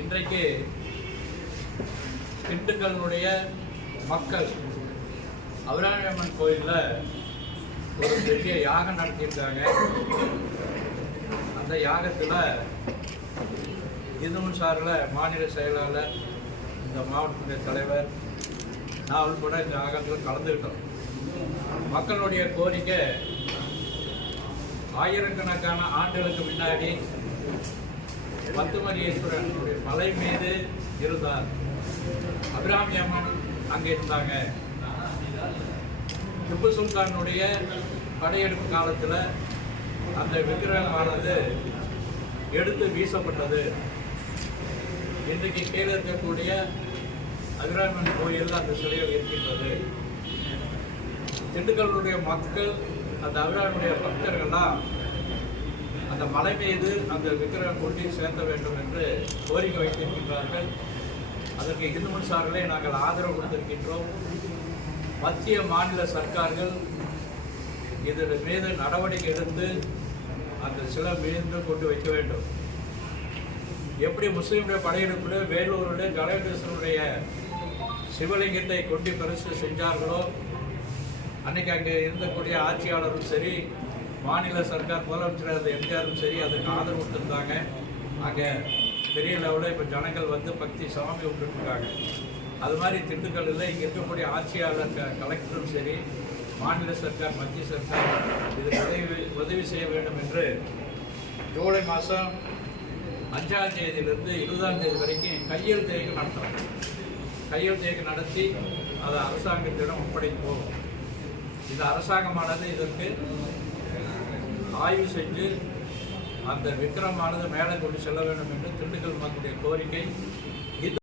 இன்றைக்கு திண்டுக்கல்லுடைய மக்கள் அபிராமியம்மன் கோயிலில் ஒரு பெரிய யாகம் நடத்தியிருக்காங்க. அந்த யாகத்தில் இதுவும் சாரில் மாநில செயலாளர் இந்த மாவட்டத்துடைய தலைவர் நான் உள்பட இந்த யாகத்தில் கலந்துக்கிட்டோம் மக்களுடைய கோரிக்கை ஆயிரக்கணக்கான ஆண்டுகளுக்கு முன்னாடி பத்துமரியேஸ்வரனுடைய மலை மீது இருந்தார். அபிராமி அம்மன் அங்கே இருந்தாங்க. திப்பு சுல்தானுடைய படையெடுப்பு காலத்தில் அந்த விக்கிரகமானது எடுத்து வீசப்பட்டது. இன்றைக்கு கீழே இருக்கக்கூடிய அபிராமன் கோயிலில் அந்த சிலையில் இருக்கின்றது. திண்டுக்கல்லுடைய மக்கள் அந்த அபிராமனுடைய பக்தர்கள்லாம் அந்த மலை மீது அந்த விக்கிரக கொட்டி சேர்த்த வேண்டும் என்று கோரிக்கை வைத்திருக்கின்றார்கள். அதற்கு இந்து சார்களே நாங்கள் ஆதரவு கொடுத்திருக்கின்றோம். மத்திய மாநில சர்க்கார்கள் இதன் மீது நடவடிக்கை எடுத்து அந்த சிலை மீண்டும் கொண்டு வைக்க வேண்டும். எப்படி முஸ்லீமுடைய படையெடுப்பில் வேலூருடைய கணேசனுடைய சிவலிங்கத்தை கொண்டு பரிசு செஞ்சார்களோ அன்னைக்கு அங்கே இருந்தக்கூடிய ஆட்சியாளரும் சரி மாநில சர்க்கார் முதலமைச்சர் இருந்த எம்ஜிஆரும் சரி அதுக்கு ஆதரவு கொடுத்துருந்தாங்க. அங்கே பெரிய லெவலில் இப்போ ஜனங்கள் வந்து பக்தி சாமி விட்டுருக்காங்க அது மாதிரி திண்டுக்கல்லில் இங்கே இருக்கக்கூடிய ஆட்சியாளர் க- கலெக்டரும் சரி மாநில சர்க்கார் மத்திய சர்க்கார் இதுக்கு உதவி உதவி செய்ய வேண்டும் என்று ஜூலை மாதம் அஞ்சாம் தேதியிலிருந்து இருபதாம் தேதி வரைக்கும் கையெழுத்து இயக்கம் நடத்துகிறோம் கையெழுத்து இயக்கம் நடத்தி அதை அரசாங்கத்திடம் ஒப்படைப்போம். இது அரசாங்கமானது இதற்கு ஆய்வு செஞ்சு அந்த விக்ரமானது மேலே கொண்டு செல்ல வேண்டும் என்று திண்டுக்கல் மக்களுடைய கோரிக்கை.